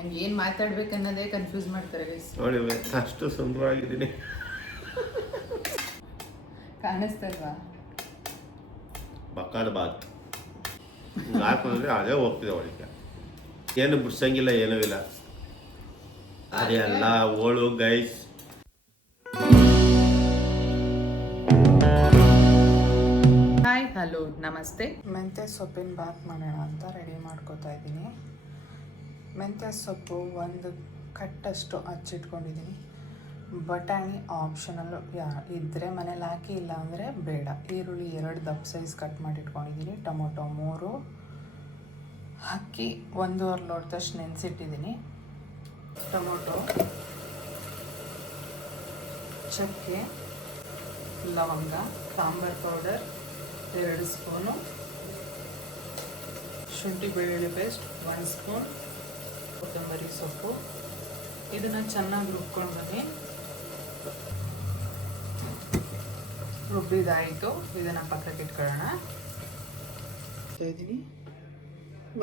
ಹಂಗೆ ಏನು ಮಾತಾಡ್ಬೇಕನ್ನೋದೇ ಕನ್ಫ್ಯೂಸ್ ಮಾಡ್ತಾರೆ ಗೈಸ್. ನೋಡಿ ಅಷ್ಟು ಸುಂದರವಾಗಿದ್ದೀನಿ, ಕಾಣಿಸ್ತಲ್ವಾ? ಬಕ್ಕಾದ ಬಾತ್ ಹಾಕಿದ್ರೆ ಅದೇ ಹೋಗ್ತಿದೆ ಅವಳಿಗೆ, ಏನು ಬಿಡ್ಸಂಗಿಲ್ಲ, ಏನೂ ಇಲ್ಲ. ಅದೆಲ್ಲ ಓಳು ಗೈಸ್. ಹಾಯ್, ಹಲೋ, ನಮಸ್ತೆ. ಮೆಂತ್ಯ ಸೊಪ್ಪಿನ ಬಾತ್ ಮಾಡೋಣ ಅಂತ ರೆಡಿ ಮಾಡ್ಕೋತಾ ಇದ್ದೀನಿ. ಮೆಂತ್ಯ ಸೊಪ್ಪು ಒಂದು ಕಟ್ಟಷ್ಟು ಹಚ್ಚಿಟ್ಕೊಂಡಿದ್ದೀನಿ. ಬಟಾಣಿ ಆಪ್ಷನಲ್ಲು, ಇದ್ದರೆ ಮನೇಲಿ ಹಾಕಿ, ಇಲ್ಲ ಅಂದರೆ ಬೇಡ. ಈರುಳ್ಳಿ 2 ದಪ್ಪ ಸೈಜ್ ಕಟ್ ಮಾಡಿ ಇಟ್ಕೊಂಡಿದ್ದೀನಿ. ಟೊಮೊಟೊ 3, ಅಕ್ಕಿ 1.5 ಲೋಟದಷ್ಟು ನೆನೆಸಿಟ್ಟಿದ್ದೀನಿ. ಟೊಮೊಟೊ, ಚಕ್ಕೆ, ಲವಂಗ, ಸಾಂಬಾರು ಪೌಡರ್ 2 ಸ್ಪೂನು, ಶುಂಠಿ ಬೆಳ್ಳುಳ್ಳಿ ಪೇಸ್ಟ್ 1 ಸ್ಪೂನ್, ಕೊತ್ತಂಬರಿ ಸೊಪ್ಪು. ಇದನ್ನು ಚೆನ್ನಾಗಿ ರುಬ್ಕೊಂಡು ಬನ್ನಿ. ರುಬ್ಬಿದಾಯಿತು, ಇದನ್ನು ಪಕ್ಕಕ್ಕೆ ಇಟ್ಕೊಳ್ಳೋಣ. ಇದ್ದೀನಿ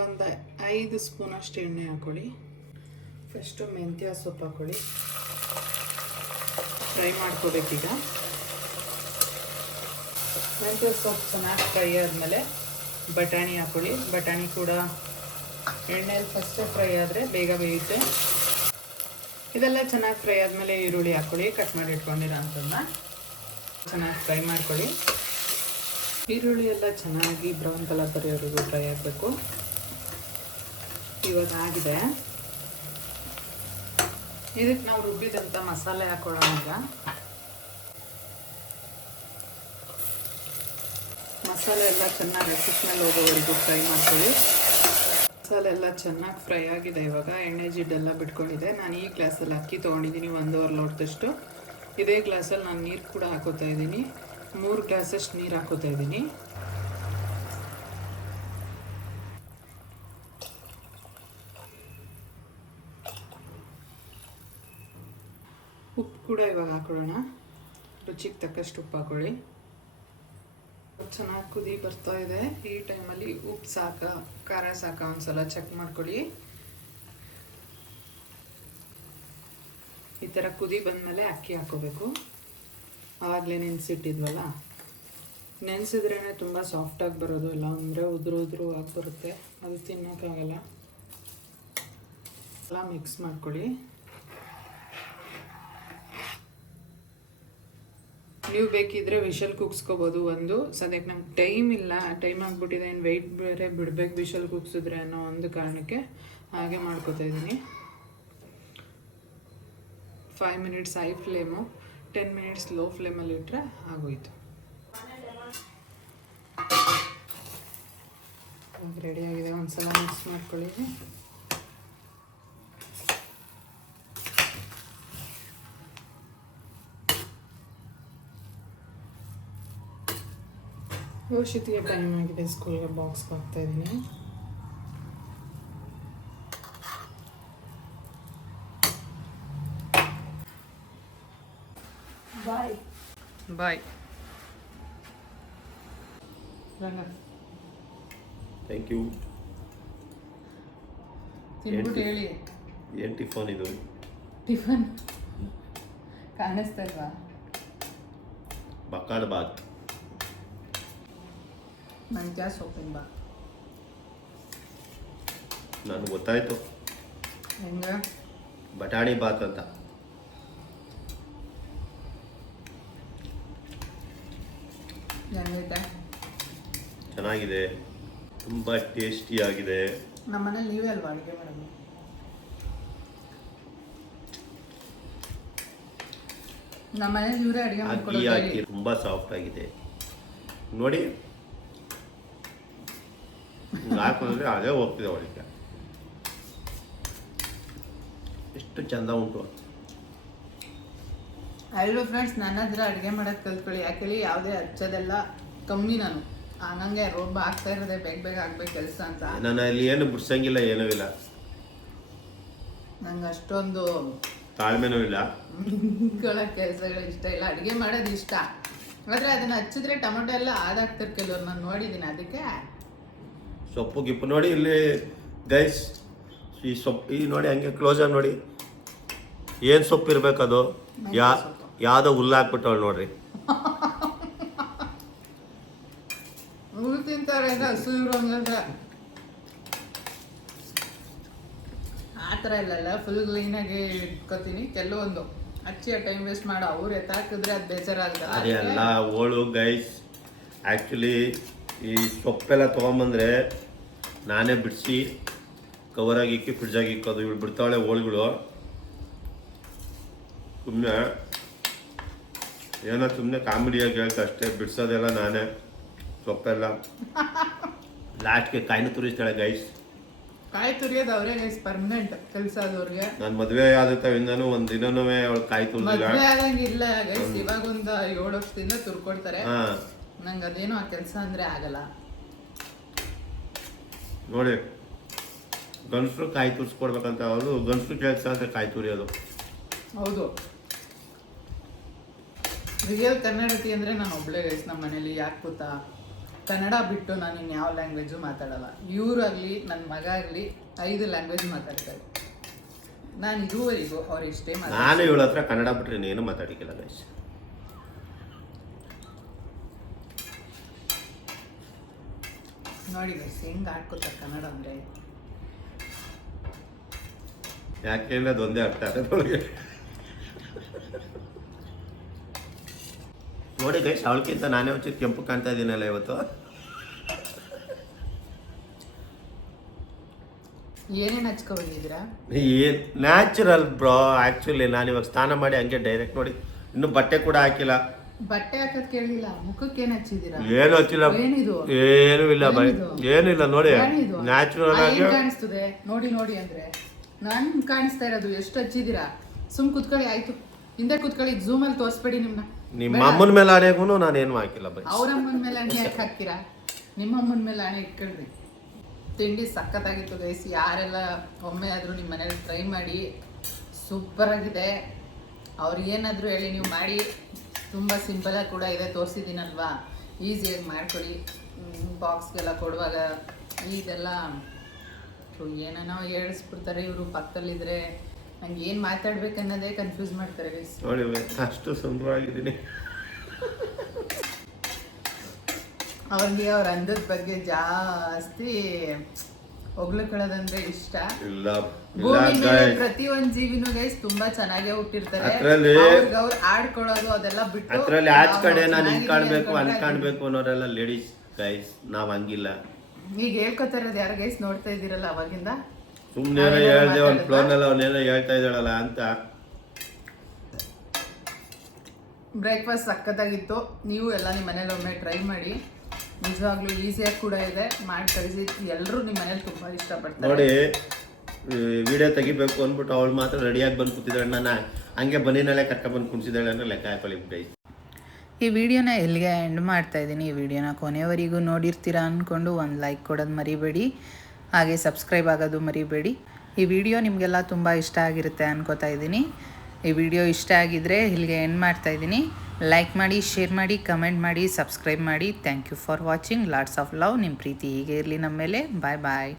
ಒಂದು 5 ಸ್ಪೂನಷ್ಟು ಎಣ್ಣೆ ಹಾಕ್ಕೊಳ್ಳಿ. ಫಸ್ಟು ಮೆಂತ್ಯ ಸೊಪ್ಪು ಹಾಕ್ಕೊಳ್ಳಿ, ಫ್ರೈ ಮಾಡ್ಕೋಬೇಕೀಗ. ಮೆಂತ್ಯ ಸೊಪ್ಪು ಚೆನ್ನಾಗಿ ಫ್ರೈ ಆದಮೇಲೆ ಬಟಾಣಿ ಹಾಕ್ಕೊಳ್ಳಿ. ಬಟಾಣಿ ಕೂಡ ಎಣ್ಣೆಯಲ್ಲಿ ಫಸ್ಟೇ ಫ್ರೈ ಆದರೆ ಬೇಗ ಬೇಯುತ್ತೆ. ಇದೆಲ್ಲ ಚೆನ್ನಾಗಿ ಫ್ರೈ ಆದಮೇಲೆ ಈರುಳ್ಳಿ ಹಾಕ್ಕೊಳ್ಳಿ, ಕಟ್ ಮಾಡಿ ಇಟ್ಕೊಂಡಿರೋ ಅಂಥದ್ದನ್ನ ಚೆನ್ನಾಗಿ ಫ್ರೈ ಮಾಡ್ಕೊಳ್ಳಿ. ಈರುಳ್ಳಿ ಎಲ್ಲ ಚೆನ್ನಾಗಿ ಬ್ರೌನ್ ಕಲರ್ ಬರೋವರೆಗೂ ಫ್ರೈ ಆಗಬೇಕು. ಇವಾಗ ಆಗಿದೆ. ಇದಕ್ಕೆ ನಾವು ರುಬ್ಬಿದಂಥ ಮಸಾಲೆ ಹಾಕ್ಕೊಳ್ಳೋಣ. ಈಗ ಮಸಾಲೆ ಎಲ್ಲ ಚೆನ್ನಾಗಿ ಹಸಿಟ್ಮೇಲೆ ಹೋಗೋವರೆಗೂ ಫ್ರೈ ಮಾಡ್ಕೊಳ್ಳಿ. ಮಸಾಲೆ ಎಲ್ಲ ಚೆನ್ನಾಗಿ ಫ್ರೈ ಆಗಿದೆ. ಇವಾಗ ಎಣ್ಣೆ ಜಿಡ್ಡೆಲ್ಲ ಬಿಟ್ಕೊಂಡಿದೆ. ನಾನು ಈ ಗ್ಲಾಸಲ್ಲಿ ಅಕ್ಕಿ ತೊಗೊಂಡಿದ್ದೀನಿ 1.5 ಲೋಟದಷ್ಟು. ಇದೇ ಗ್ಲಾಸಲ್ಲಿ ನಾನು ನೀರು ಕೂಡ ಹಾಕೋತಾ ಇದ್ದೀನಿ. 3 ಗ್ಲಾಸಷ್ಟು ನೀರು ಹಾಕೋತಾ ಇದ್ದೀನಿ. ಉಪ್ಪು ಕೂಡ ಇವಾಗ ಹಾಕೊಳ್ಳೋಣ. ರುಚಿಗೆ ತಕ್ಕಷ್ಟು ಉಪ್ಪು ಹಾಕೊಳ್ಳಿ. ಚೆನ್ನಾಗಿ ಕುದಿ ಬರ್ತಾ ಇದೆ. ಈ ಟೈಮಲ್ಲಿ ಉಪ್ಪು ಸಾಕ, ಖಾರ ಸಾಕ ಒಂದ್ಸಲ ಚೆಕ್ ಮಾಡ್ಕೊಳ್ಳಿ. ಈ ಥರ ಕುದಿ ಬಂದಮೇಲೆ ಅಕ್ಕಿ ಹಾಕೋಬೇಕು. ಆವಾಗಲೇ ನೆನೆಸಿಟ್ಟಿದ್ವಲ್ಲ, ನೆನೆಸಿದ್ರೇ ತುಂಬ ಸಾಫ್ಟಾಗಿ ಬರೋದು, ಇಲ್ಲ ಅಂದರೆ ಉದುರು ಆಗಿ ಬರುತ್ತೆ, ಅದು ತಿನ್ನೋಕ್ಕಾಗಲ್ಲ. ಎಲ್ಲ ಮಿಕ್ಸ್ ಮಾಡ್ಕೊಳ್ಳಿ. ನೀವು ಬೇಕಿದ್ರೆ ವಿಷಲ್ ಕುಗ್ಸ್ಕೋಬೋದು. ಸದ್ಯಕ್ಕೆ ನಮ್ಗೆ ಟೈಮ್ ಇಲ್ಲ, ಟೈಮ್ ಆಗಿಬಿಟ್ಟಿದೆ, ಏನು ವೆಯ್ಟ್ ಬೇರೆ ಬಿಡಬೇಕು ವಿಷಲ್ ಕುಗ್ಸಿದ್ರೆ ಅನ್ನೋ ಒಂದು ಕಾರಣಕ್ಕೆ ಹಾಗೆ ಮಾಡ್ಕೋತಾ ಇದ್ದೀನಿ. 5 minutes high flame, 10 minutes low ಫ್ಲೇಮಲ್ಲಿ ಇಟ್ಟರೆ ಆಗೋಯ್ತು. ರೆಡಿಯಾಗಿದೆ. ಒಂದ್ಸಲ ಮಿಕ್ಸ್ ಮಾಡ್ಕೊಳ್ಳಿ. ಯೋಷಿತಿಗೆ ಟೈಮ್ ಆಗಿದೆ, ಸ್ಕೂಲ್ಗೆ ಬಾಕ್ಸ್ಗೆ ಹಾಕ್ತಾ ಇದ್ದೀನಿ. ಬಾಯ್ ಬಾಯ್. ರಂಗ ಥ್ಯಾಂಕ್ ಯು. ತಿನ್ಬಿಟ್ಟು ಹೇಳಿ. ಏನು ಟಿಫನ್ ಇದು? ಟಿಫನ್ ಕಾಣಿಸ್ತಾ ಇಲ್ವಾ? ಬಕ್ಕಾದ ಬಾತ್, ಮೆಂತ್ಯ ಸೊಪ್ಪಿನ ಬಾತ್. ನನಗೆ ಗೊತ್ತಾಯ್ತು ಹೆಂಗೆ ಬಟಾಣಿ ಬಾತ್ ಅಂತ. ಹೆಂಗೈತೆ? ಚೆನ್ನಾಗಿದೆ, ತುಂಬ ಟೇಸ್ಟಿಯಾಗಿದೆ. ನಮ್ಮ ಮನೇಲಿ ನೀವೇ ಅಲ್ವಾ ಅಡುಗೆ ಮಾಡೋದು? ನಮ್ಮ ಮನೇಲಿ ಇವರೇ ಅಡುಗೆ ಅಕ್ಕಿ ಹಾಕಿ ತುಂಬ ಸಾಫ್ಟ್ ಆಗಿದೆ ನೋಡಿ. ಹಾಕಿದ್ರೆ ಅದೇ ಹೋಗ್ತಿದೆ ಅವಳಿಗೆ, ಎಷ್ಟು ಚಂದ ಉಂಟು. ಹಲೋ ಫ್ರೆಂಡ್ಸ್, ನನ್ನ ಹತ್ರ ಅಡುಗೆ ಮಾಡೋದು ಕಲ್ತ್ಕೊಳ್ಳಿ. ಯಾಕೇಳಿ ಯಾವುದೇ ಹಚ್ಚೋದೆಲ್ಲ ಕಮ್ಮಿ. ನಾನು ಹಂಗಂಗೆ ರೋಬ ಆಗ್ತಾ ಇರೋದೆ ಬೇಗ ಆಗ್ಬೇಕು ಕೆಲಸ ಅಂತ. ನಾನು ಅಲ್ಲಿ ಏನು ಬಿಡ್ಸಂಗಿಲ್ಲ, ಏನೂ ಇಲ್ಲ, ನಂಗೆ ಅಷ್ಟೊಂದು ತಾಳ್ಮೆನೂ ಇಲ್ಲ, ಕೆಲಸಗಳು ಇಷ್ಟ ಇಲ್ಲ. ಅಡುಗೆ ಮಾಡೋದು ಇಷ್ಟ, ಆದರೆ ಅದನ್ನು ಹಚ್ಚಿದ್ರೆ ಟೊಮೊಟೊ ಎಲ್ಲ ಆದಾಗ್ತಾರೆ ಕೆಲವ್ರು, ನಾನು ನೋಡಿದ್ದೀನಿ. ಅದಕ್ಕೆ ಸೊಪ್ಪು ಗಿಪ್ಪು ನೋಡಿ ಇಲ್ಲಿ ಗೈಸ್, ಈ ಸೊಪ್ಪು ಈ ನೋಡಿ ಹಂಗೆ ಕ್ಲೋಸಾಗಿ ನೋಡಿ ಏನು ಸೊಪ್ಪು ಇರಬೇಕದು ಯಾವುದೋ ಹುಲ್ಲು ಹಾಕ್ಬಿಟ್ಟವಳು ನೋಡ್ರಿ. ಹುಲ್ಲು ತಿಂತಾರೆ ಹಸು ಇರೋಂಗಂದ್ರೆ ಆ ಥರ ಇಲ್ಲಲ್ಲ, ಫುಲ್ ಕ್ಲೀನಾಗಿ ಇಟ್ಕೋತೀನಿ. ಕೆಲವೊಂದು ಹಚ್ಚಿ ಟೈಮ್ ವೇಸ್ಟ್ ಮಾಡೋ ಅವ್ರು ಎತ್ತಾಕಿದ್ರೆ ಅದು ಬೇಜಾರಾಗಲ್ಲ. ಅದೆಲ್ಲ ಓಳು ಗೈಸ್. ಆ್ಯಕ್ಚುಲಿ ಈ ಸೊಪ್ಪೆಲ್ಲ ತೊಗೊಂಬಂದರೆ ನಾನೇ ಬಿಡಿಸಿ ಕವರಾಗಿ ಇಕ್ಕಿ ಫ್ರಿಡ್ಜಾಗಿ ಇಕ್ಕೋದು. ಇವಳು ಬಿಡ್ತಾವಳೆ ಓಳುಗಳು. ಸುಮ್ಮನೆ ಏನೋ ಸುಮ್ಮನೆ ಕಾಮಿಡಿಯಾಗಿ ಹೇಳ್ತಾ ಅಷ್ಟೇ. ಬಿಡಿಸೋದೆಲ್ಲ ನಾನೇ ಸೊಪ್ಪೆಲ್ಲ. ಲಾಸ್ಟ್ಗೆ ಕಾಯಿನ ತುರಿಸ್ತಾಳೆ ಗೈಸ್. ಕಾಯಿ ತುರಿಯೋದು ಅವರೇ ಗೈಸ್, ಪರ್ಮನೆಂಟ್ ಕೆಲಸ ಅದವ್ರಿಗೆ. ನಾನು ಮದುವೆ ಆದವಿಂದನೂ ಒಂದು ದಿನನೂ ಅವಳು ಕಾಯಿ ತುರಿದಿಲ್ಲ. ಮದುವೆ ಆದಂಗಿಲ್ಲ ಗೈಸ್, ಇವಾಗ ಒಂದು 7 ವರ್ಷದಿಂದ ತುರ್ಕೊಡ್ತಾರೆ. ನಂಗೆ ಅದೇನು ಆ ಕೆಲಸ ಅಂದ್ರೆ ಆಗಲ್ಲ ನೋಡಿ. ಗಂಡಸರು ಕಾಯಿ ತುರಿಸ್ಕೊಡ್ಬೇಕಂತ ಅವರು ಗಂಡಸರು ಕೆಲಸ ಅಂದರೆ ಕಾಯಿ ತುರಿಯೋದು. ಹೌದು, ರಿಯಲ್ ಕನ್ನಡತಿ ಅಂದರೆ ನಾನು ಒಬ್ಳೆ ಗೈಸ್ ನಮ್ಮ ಮನೇಲಿ. ಯಾಕೆ ಗೊತ್ತಾ, ಕನ್ನಡ ಬಿಟ್ಟು ನಾನು ಇನ್ಯಾವ ಲ್ಯಾಂಗ್ವೇಜು ಮಾತಾಡಲ್ಲ. ಇವರಾಗಲಿ ನನ್ನ ಮಗ ಆಗಲಿ 5 ಲ್ಯಾಂಗ್ವೇಜ್ ಮಾತಾಡ್ತಾರೆ. ನಾನು ಇದುವರೆಗೂ ಅವ್ರು ಇಷ್ಟೇ ನಾನು ಇವಳ ಹತ್ರ ಕನ್ನಡ ಬಿಟ್ಟರೆ ಇನ್ನೇನು ಮಾತಾಡಿಕಿಲ್ಲ ಗೈಸ್. ನೋಡಿ ಗೈಸ್ ಹೆಂಗೆ ಆಡ್ಕೋತಾರೆ ಕನ್ನಡ ಅಂದರೆ. ಯಾಕೆಂದ್ರೆ ಅದೊಂದೇ ಅರ್ಥ ಆಗೋದೊಳಗೆ. ನೋಡಿ ಗೈಸ್, ಅವಳಕ್ಕಿಂತ ನಾನೇ ಒಂಚೂರು ಕೆಂಪು ಕಾಣ್ತಾ ಇದ್ದೀನಲ್ಲ ಇವತ್ತು. ಏನೇನು ಹಚ್ಕೊಂಡಿದ್ದೀರಾ? ಏನು ನ್ಯಾಚುರಲ್ ಬ್ರೋ. ಆ್ಯಕ್ಚುಲಿ ನಾನು ಇವಾಗ ಸ್ನಾನ ಮಾಡಿ ಹಂಗೆ ಡೈರೆಕ್ಟ್ ನೋಡಿ, ಇನ್ನೂ ಬಟ್ಟೆ ಕೂಡ ಹಾಕಿಲ್ಲ. ಬಟ್ಟೆ ಹಾಕೋದು ಕೇಳಿಲ್ಲ, ಮುಖಕ್ಕೆ ಏನು ಹಚ್ಚಿದ್ದೀರಾ? ಏನು ಹಚ್ಚಿಲ್ಲ, ಏನೂ ಇಲ್ಲ ಬೈ, ಏನೂ ಇಲ್ಲ. ನೋಡಿ ನ್ಯಾಚುರಲ್ ಆಗಿ ಕಾಣಿಸ್ತದೆ. ನೋಡಿ ನೋಡಿ ಅಂದ್ರೆ ನಾನು ಕಾಣಿಸ್ತಾ ಇರೋದು. ಎಷ್ಟು ಹಚ್ಚಿದ್ದೀರಾ? ಸುಮ್ ಕುತ್ಕೊಳ್ಳಿ ಆಯ್ತು, ಹಿಂದೆ ಕುತ್ಕೊಳ್ಳಿ. ಝೂಮಲ್ಲಿ ತೋರಿಸ್ಬೇಡಿ ನಿಮ್ಮನ್ನ. ನಿಮ್ಮ ಅಮ್ಮನ ಮೇಲೆ ಆಣೆಗೂ ನಾನೇನು ಹಾಕಿಲ್ಲ ಬೈ. ಅವ್ರ ಅಮ್ಮನ ಮೇಲೆ ಹಣೆ ಯಾಕೆ ಹಾಕ್ತೀರಾ? ನಿಮ್ಮ ಅಮ್ಮನ ಮೇಲೆ ಹಣೆ ಇಟ್ಕೊಳ್ರಿ. ತಿಂಡಿ ಸಖತ್ತಾಗಿತ್ತು ಗೈಸ್. ಯಾರೆಲ್ಲ ಒಮ್ಮೆ ಆದರೂ ನಿಮ್ಮ ಮನೇಲಿ ಟ್ರೈ ಮಾಡಿ, ಸೂಪರ್ ಆಗಿದೆ. ಅವ್ರಿಗೆ ಏನಾದರೂ ಹೇಳಿ ನೀವು ಮಾಡಿ. ತುಂಬ ಸಿಂಪಲಾಗಿ ಕೂಡ ಇದೆ, ತೋರಿಸಿದ್ದೀನಲ್ವಾ. ಈಸಿಯಾಗಿ ಮಾಡ್ಕೊಡಿ. ಬಾಕ್ಸ್ಗೆಲ್ಲ ಕೊಡುವಾಗ ಇದೆಲ್ಲ ಏನೇನೋ ಹೇಳಿಸ್ಬಿಡ್ತಾರೆ ಇವರು ಪಕ್ಕದಲ್ಲಿದ್ದರೆ. ನಂಗೆ ಏನು ಮಾತಾಡ್ಬೇಕನ್ನೋದೇ ಕನ್ಫ್ಯೂಸ್ ಮಾಡ್ತಾರೆ ಗೈಸ್. ನೋಡಿ ಅಷ್ಟು ಸುಂದರವಾಗಿದ್ದೀನಿ. ಅವ್ರಿಗೆ ಅವ್ರ ಅಂದದ ಬಗ್ಗೆ ಜಾಸ್ತಿ ಹೊಗಳ್ಕೊಳ್ಳೋದಂದ್ರೆ ಇಷ್ಟ. ಪ್ರತಿಯೊಂದು ಜೀವಿನೂ ಗೈಸ್ ತುಂಬಾ ಚೆನ್ನಾಗೇ ಹುಟ್ಟಿರ್ತಾರೆ. ಅವ್ರು ಆಡ್ಕೊಳ್ಳೋದು ಅದೆಲ್ಲ ಬಿಟ್ಟು ಅದ್ರಲ್ಲಿ ಆಚ್ ಕಡೆ ನಾನು ಹಿಂಗ್ ಕಾಣ್ಬೇಕು ಹಂಗ್ ಕಾಣ್ಬೇಕು ಅನ್ನೋರೆಲ್ಲ ಲೇಡೀಸ್ ಗೈಸ್. ನಾವ್ ಹಂಗಿಲ್ಲ. ಈಗ ಹೇಳ್ಕೊತಾ ಇರೋದು ಯಾರು ಗೈಸ್? ನೋಡ್ತಾ ಇದ್ದೀರಲ್ಲ ಅವಾಗಿಂದ. ಸುಮ್ನೆ ಹೇಳ್ದೆ ಒಂದು ಫ್ಲೋರ್ನಲ್ಲಿ ಅವನೇನೋ ಹೇಳ್ತಾ ಇದ್ದಾಳಲ್ಲ ಅಂತ. ಬ್ರೇಕ್ಫಾಸ್ಟ್ ಸಖತ್ತಾಗಿತ್ತು. ನೀವು ಎಲ್ಲ ನಿಮ್ಮ ಮನೇಲಿ ಒಮ್ಮೆ ಟ್ರೈ ಮಾಡಿ. ನಿಜವಾಗ್ಲೂ ಈಸಿಯಾಗಿ ಕೂಡ ಇದೆ, ಮಾಡಿ ಕಳಿಸಿ. ಎಲ್ಲರೂ ನಿಮ್ಮ ಮನೇಲಿ ತುಂಬಾ ಇಷ್ಟಪಡ್ತಾರೆ. ನೋಡಿ ವಿಡಿಯೋ ತೆಗಿಬೇಕು ಅಂದ್ಬಿಟ್ಟು ಅವಳು ಮಾತ್ರ ರೆಡಿಯಾಗಿ ಬಂದು ಕೂತಿದ್ದಾಳೆ. ನಾನು ಹಂಗೆ ಬನ್ನಿನಲ್ಲೇ ಕರ್ಕೊಂಡ್ಬಂದು ಕುಣಿಸಿದ್ದಾಳೆ ಅಂದ್ರೆ ಲೆಕ್ಕ ಹಾಕೊಳ್ಳಿ ಗೈಸ್. ಈ ವಿಡಿಯೋನ ಎಲ್ಲಿಗೆ ಎಂಡ್ ಮಾಡ್ತಾ ಇದ್ದೀನಿ. ಈ ವಿಡಿಯೋನ ಕೊನೆಯವರೆಗೂ ನೋಡಿರ್ತೀರಾ ಅಂದ್ಕೊಂಡು ಒಂದು ಲೈಕ್ ಕೊಡೋದು ಮರಿಬೇಡಿ, ಹಾಗೆ ಸಬ್ಸ್ಕ್ರೈಬ್ ಆಗೋದು ಮರಿಬೇಡಿ. ಈ ವಿಡಿಯೋ ನಿಮಗೆಲ್ಲ ತುಂಬ ಇಷ್ಟ ಆಗಿರುತ್ತೆ ಅನ್ಕೋತಾ ಇದ್ದೀನಿ. ಈ ವಿಡಿಯೋ ಇಷ್ಟ ಆಗಿದ್ದರೆ ಇಲ್ಲಿಗೆ ಎಂಡ್ ಮಾಡ್ತಾ ಇದ್ದೀನಿ. ಲೈಕ್ ಮಾಡಿ, ಶೇರ್ ಮಾಡಿ, ಕಮೆಂಟ್ ಮಾಡಿ, ಸಬ್ಸ್ಕ್ರೈಬ್ ಮಾಡಿ. Thank you for watching. Lots of love. ನಿಮ್ಮ ಪ್ರೀತಿ ಹೀಗೆ ಇರಲಿ ನಮ್ಮ ಮೇಲೆ. ಬಾಯ್ ಬಾಯ್.